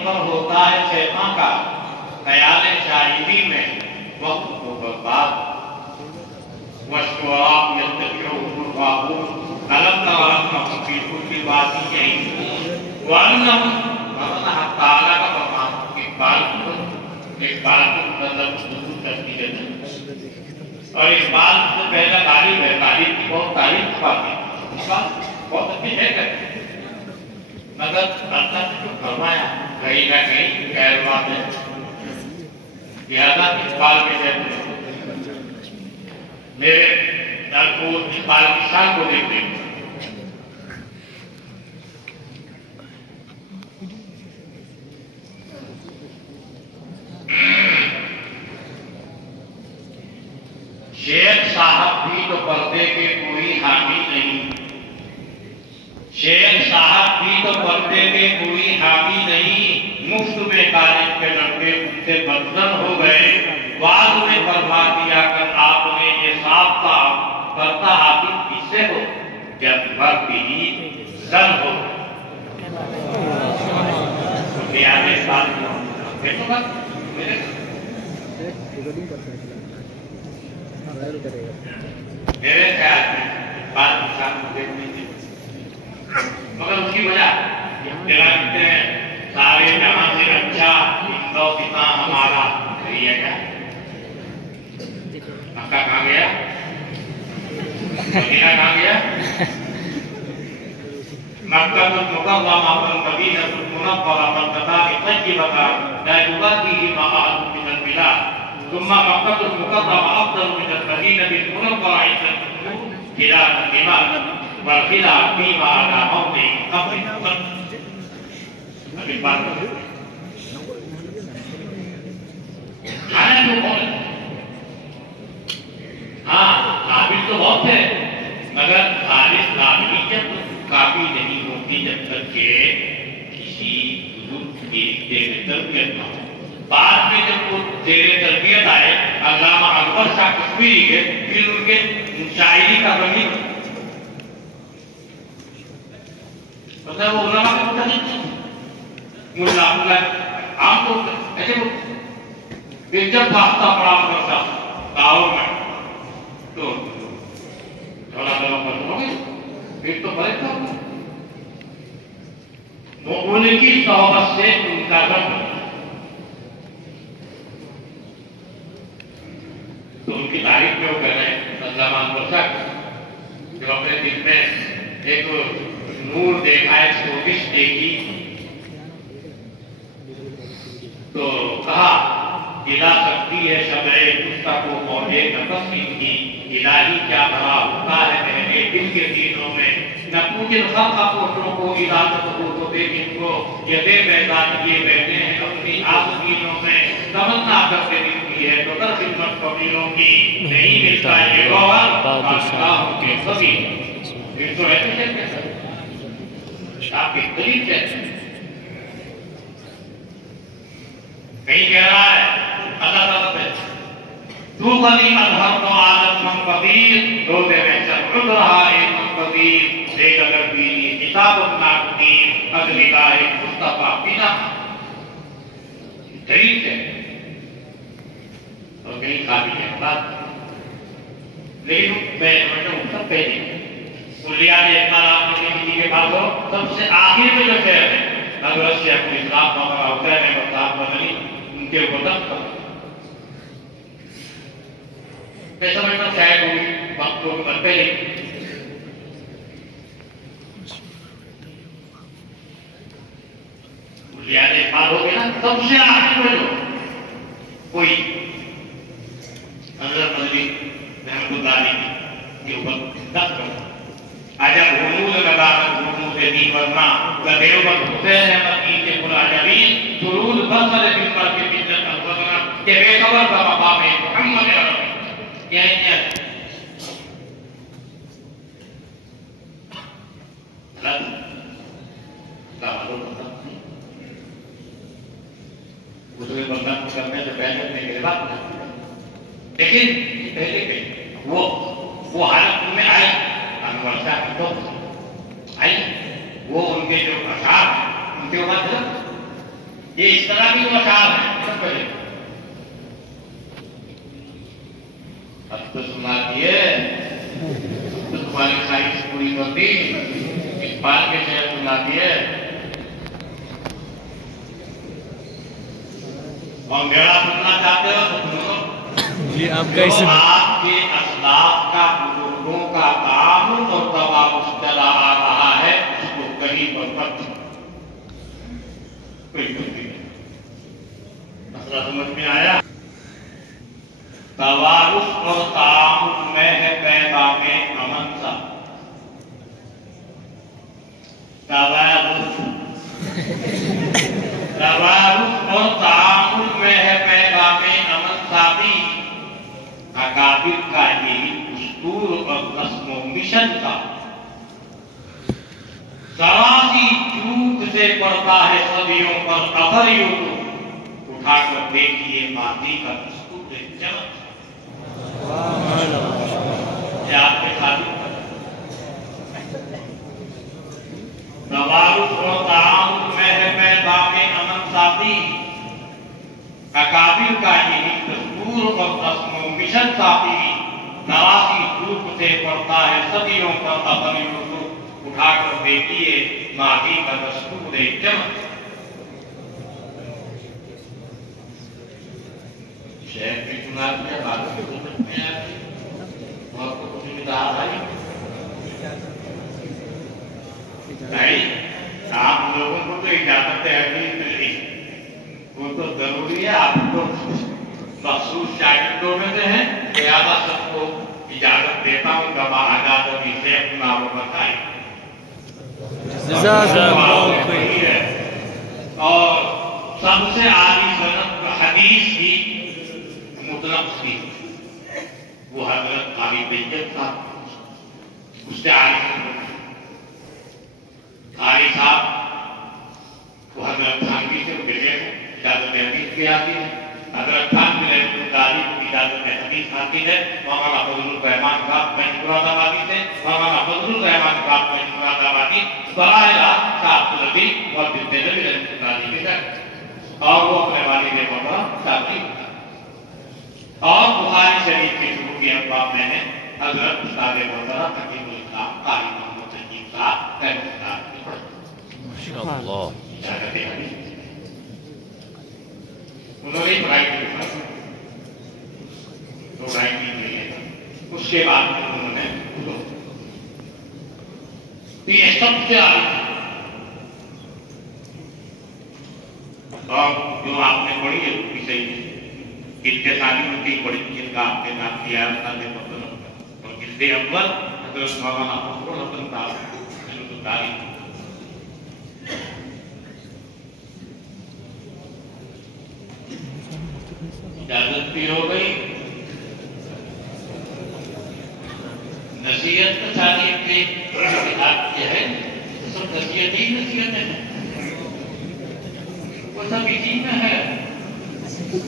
मंजर होता है शैतान का ख्याल शाहिदी में वक्त को बर्बाद वश्वाब यत्तबिऊन अलम तअलम फी कुल्ली वादियैन व अन्नहुम अल्लाह ताला का फरमान इकबाल को मतलब शुरू करती है और इकबाल से पहला तारीफ है, तारीफ की बहुत तारीफ पाती है, बहुत अच्छी है मगर अल्लाह ने जो फरमाया कहीं ना कहीं गैर बात है। लिहाजा इकबाल के जैसे मेरे दर को इकबाल की शान को देखते हैं। शेख साहब भी तो पर्दे के कोई हामी नहीं, शेख साहब भी तो पर्दे के कोई हामी नहीं, मुफ्त में कालिज के लड़के उनसे बदजन हो गए। बाद में फरमा दिया कर आपने ये साफ साफ करता हाकिम किससे हो जब वक्त ही जन हो। तो आगे साल मेरे ख्याल में बात मगर उसकी वजह कहते हैं सारे जहां से अच्छा हिंदुस्तान हमारा है क्या। मक्का कहाँ गया, मदीना कहाँ गया, मक्का तो मुकर्रमा पर मदीना तो मुनव्वरा पर तथा तय्यबा ला युवाफिही मा अहद मिन अल-बिलाद ثم مكة المكرمة أفضل من المدينة المنورة عند خلاف الإمام والخلاف فيما على موضع قبر हाँ काबिल तो बहुत है मगर खालिस काबिलियत काफी नहीं होती जब तक के किसी बुजुर्ग की तरबियत न हो। बाद में जब वो तेरे तरबियत आए अल्लामा अकबर शाह कश्मीरी के फिर उनके शायरी का बनी मतलब वो उलमा का पता नहीं मुल्ला मुल्ला आम तो ऐसे वो जब वास्ता पड़ा करता गाँव में तो थोड़ा थोड़ा कर फिर तो बड़े था वो उनकी सोहबत से उनका गम तो उनकी तारीफ में वो कह रहे हैं अल्लामा अकबर शाह जो अपने दिल में एक नूर देखा है, सोबिश देखी तो कहा गिला सकती है शमए गुस्सा को मौजे नफस की इलाही क्या भरा होता है मेरे दिल के सीनों में न पूजिन खल्क़ पोटों को इजाजत हो तो देख इनको ये दे मैदान ये बैठे हैं अपनी आसमीनों में तमन्ना करते दिखती है तो कर खिदमत कबीरों की नहीं मिलता ये गौहर बादशाहों के सभी फिर तो ऐसे कैसे आपकी दलील कैसे कहीं कह रहा है अल्लाह ताला पे तू गली अधर तो आदत मंकबीर दो दे में चल उड़ रहा है मंकबीर देख अगर बीनी किताब अपना कबीर अगली गाय मुस्तफा बिना दलील है और कहीं खाली है बात लेकिन मैं सब पहले कुलिया ने एक बार आपने किसी के पास हो सबसे आखिर में जो शेर है अगर शेर को इस्लाम पकड़ा होता है मैं बता बदली उनके ऊपर तक मैं समझता शायद हुई वक्त को करते ही कुलिया ने एक बार हो गया ना सबसे आखिर में जो कोई हज़रत बदली रहमतुल्लाह के ऊपर तक करता आजा घूमूद लगा घूमूद दीन वरना गदेव बद हुसैन अहमद की के मुराजबीन दुरूद बसर बिस्तर के बिजत अलवरना के बेखबर का मकाम मोहम्मद अरबी यही है उसके बंधन करने से पहले करने के बाद लेकिन पहले कहीं वो हालत में आए वर्षा की तो आई वो उनके जो अशार उनके ऊपर یہ اس طرح کی اشعار ہیں سب پہلے اب تو سنا دیے تو تمہاری خواہش پوری ہوتی اس بات کے شہر سنا دیے اور میرا سننا چاہتے ہو تو سنو جی آپ کا اس آپ کے اسلاف کا بزرگوں کا تعامل اور تواؤ چلا آ رہا ہے اس کو کہیں پر مت کوئی غلطی نہیں مسئلہ سمجھ میں آیا توارث اور تعامل میں ہے پیغام امن سا توارث اور تعامل میں ہے پیغام امن سادی اکابر کا یہی دستور اور رسم و مشن تھا ذرا سی چوک سے پڑتا ہے صدیوں پر اثر یوں اٹھا کر دیکھیے ماضی کا دستور چمک یہ آپ کے ساتھ توارث اور تعامل میں ہے پیغام امن سادی اکابر کا یہی دستور اور رسم و مشن ساتھی نواسی دھوپ سے پڑتا ہے صدیوں پر اثر یوں اٹھا کر دیکھیے ماضی کا دستور چمک شہر کی چنار میں باتوں کی حکومت میں آتی اور کو کچھ بھی کہا بھائی نہیں آپ لوگوں کو تو اجازت حدیث مل گئی وہ تو ضروری ہے آپ کو مخصوص شاگردوں میں سے ہیں لہٰذا سب کو اجازت دیتا ہوں کہ آزادی سے اپنا وہ بتائیں اور سب سے عالی سند حدیث کی مطلق تھی وہ حضرت قاضی طیب تھا اس سے عالی سند قاری صاحب وہ حضرت تھانوی سے ملے ہیں اجازت حدیث بھی آتی ہے حضرت تھانوی رحمۃ اللہ علیہ کو اجازت حدیث آتی ہے مولانا فضل الرحمان صاحب بنچ مراد آبادی سے مولانا فضل الرحمان صاحب بنچ مراد آبادی براہ راست صاحب الدی اور نبی رحمۃ اللہ علیہ کے گھر اور وہ اپنے والد مولانا صاحب اور بخاری شریف کے شروع کے ابواب میں نے حضرت استاد محترم حکیم الاسلام قاری محمد نجیب صاحب رحمۃ اللہ علیہ اجازت حدیث انہوں نے پڑھائی کی تو پڑھائی کی نہیں ہے اس کے بعد انہوں نے یہ سب سے آگے اور جو آپ نے پڑھی ہے وہ بھی صحیح ہے اتصالی ہوتی بڑی جن کا آپ کے نام کیا اور جلد اول حضرت مولانا فخر الحسن صاحب اجازت بھی ہو گئی نصیحت کا ساری اپنے کتاب کیا ہے سب نصیحت ہی نصیحت ہے وہ سب اسی میں ہے